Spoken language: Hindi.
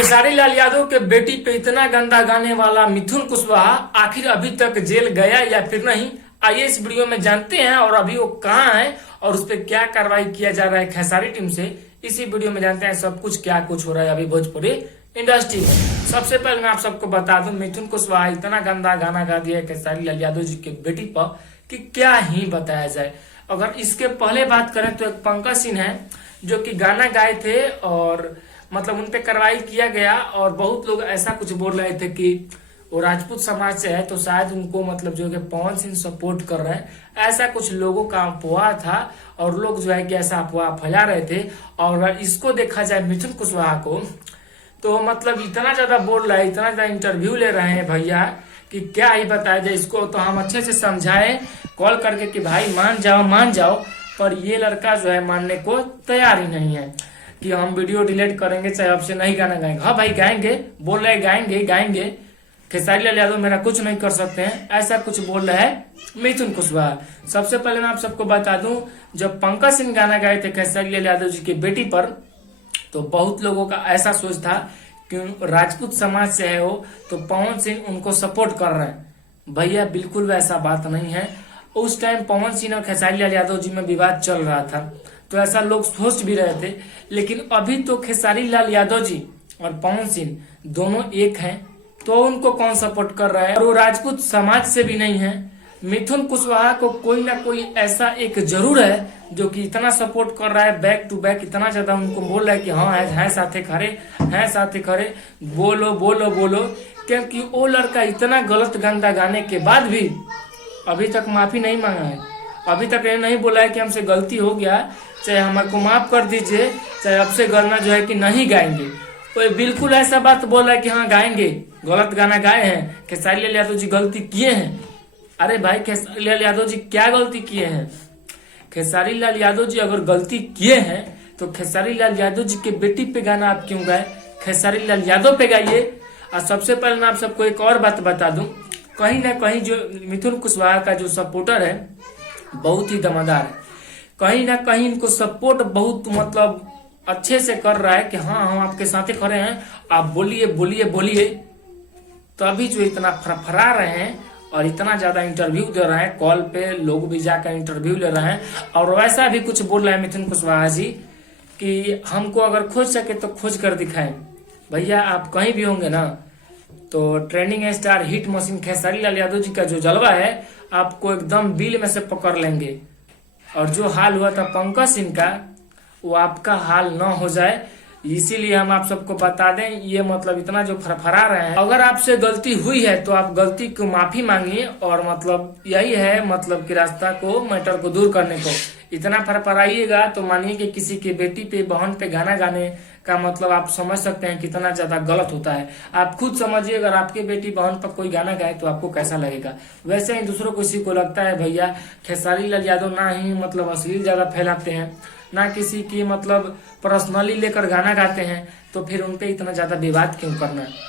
खेसारी लाल यादव के बेटी पे इतना गंदा गाने वाला मिथुन कुशवाहा आखिर अभी तक जेल गया या फिर नहीं, आइए इस वीडियो में जानते हैं। और अभी वो कहाँ है और उस पर क्या कार्रवाई किया जा रहा है खेसारी टीम से, इसी वीडियो में जानते हैं सब कुछ क्या कुछ हो रहा है अभी भोजपुरी इंडस्ट्री में। सबसे पहले मैं आप सबको बता दूं, मिथुन कुशवाहा इतना गंदा गाना गा दिया है खेसारी लाल यादव जी के बेटी पर कि क्या ही बताया जाए। अगर इसके पहले बात करें तो एक पंकज सिंह है जो कि गाना गाए थे और मतलब उन पे कार्रवाई किया गया। और बहुत लोग ऐसा कुछ बोल रहे थे कि वो राजपूत समाज से है तो शायद उनको मतलब जो है पवन सिंह सपोर्ट कर रहे हैं, ऐसा कुछ लोगों का अफवाह था और लोग जो है कि ऐसा अफवाह फैला रहे थे। और इसको देखा जाए मिथुन कुशवाहा को तो मतलब इतना ज्यादा बोल रहा है, इतना ज्यादा इंटरव्यू ले रहे हैं भैया कि क्या ही बताया जाए। इसको तो हम अच्छे से समझाए कॉल करके कि भाई मान जाओ, पर ये लड़का जो है मानने को तैयार ही नहीं है कि हम वीडियो डिलीट करेंगे चाहे आपसे नहीं गाना गाएंगे। हाँ भाई गाएंगे, बोल रहे गाएंगे। खेसारी लाल यादव मेरा कुछ नहीं कर सकते हैं, ऐसा कुछ बोल रहा है मिथुन कुशवाहा। सबसे पहले मैं आप सबको बता दूं, जब पंकज सिंह गाना गाए थे खेसारी लाल यादव जी की बेटी पर तो बहुत लोगों का ऐसा सोच था कि राजपूत समाज से है वो तो पवन सिंह उनको सपोर्ट कर रहे हैं। भैया बिल्कुल वैसा बात नहीं है। उस टाइम पवन सिंह और खेसारी लाल यादव जी में विवाद चल रहा था तो ऐसा लोग सोच भी रहे थे, लेकिन अभी तो खेसारी लाल यादव जी और पवन सिंह दोनों एक हैं तो उनको कौन सपोर्ट कर रहा है। और वो राजपूत समाज से भी नहीं है। मिथुन कुशवाहा को कोई ना कोई ऐसा एक जरूर है जो कि इतना सपोर्ट कर रहा है, बैक टू बैक इतना ज्यादा उनको बोल रहा है कि हाँ है साथे खड़े, बोलो, क्योंकि वो लड़का इतना गलत गंदा गाने के बाद भी अभी तक माफी नहीं मांगा है। अभी तक ये नहीं बोला है कि हमसे गलती हो गया, चाहे हमारे को माफ कर दीजिए, चाहे अब से गाना जो है कि नहीं गाएंगे। तो बिल्कुल ऐसा बात बोल रहा है कि हाँ गाएंगे, गलत गाना गाए हैं, खेसारी लाल यादव जी गलती किए हैं। अरे भाई खेसारी लाल यादव जी क्या गलती किए हैं? खेसारी लाल यादव जी अगर गलती किए हैं तो खेसारी लाल यादव जी के बेटी पे गाना आप क्यों गाए? खेसारी लाल यादव पे गाइए। और सबसे पहले मैं आप सबको एक और बात बता दूं, कहीं ना कहीं जो मिथुन कुशवाहा का जो सपोर्टर है बहुत ही दमदार है। कहीं ना कहीं इनको सपोर्ट बहुत मतलब अच्छे से कर रहा है कि हाँ हम आपके साथ खड़े हैं, आप बोलिए। तो अभी जो इतना फरफरा रहे हैं और इतना ज्यादा इंटरव्यू दे रहे हैं, कॉल पे लोग भी जाकर इंटरव्यू ले रहे हैं। और वैसा भी कुछ बोल रहे हैं मिथुन कुशवाहा जी कि हमको अगर खोज सके तो खोज कर दिखाएं। भैया आप कहीं भी होंगे ना तो trending star hit machine Khesari Lal Yadav ji का जो जलवा है आपको एकदम बिल में से पकड़ लेंगे। और जो हाल हुआ था पंकज सिंह का वो आपका हाल न हो जाए, इसीलिए हम आप सबको बता दें। ये मतलब इतना जो फरफरा रहे हैं, अगर आपसे गलती हुई है तो आप गलती को माफी मांगिए और मतलब यही है मतलब कि रास्ता को मैटर को दूर करने को। इतना फरफराइएगा तो मानिए कि किसी के बेटी पे बहन पे गाना गाने का मतलब आप समझ सकते हैं कितना ज्यादा गलत होता है। आप खुद समझिए, अगर आपके बेटी बहन पर कोई गाना गाए तो आपको कैसा लगेगा। वैसे ही दूसरों को किसी को लगता है भैया खेसारी लाल यादव ना ही मतलब अश्लील ज्यादा फैलाते हैं, ना किसी की मतलब पर्सनली लेकर गाना गाते हैं, तो फिर उनपे इतना ज्यादा विवाद क्यों करना है।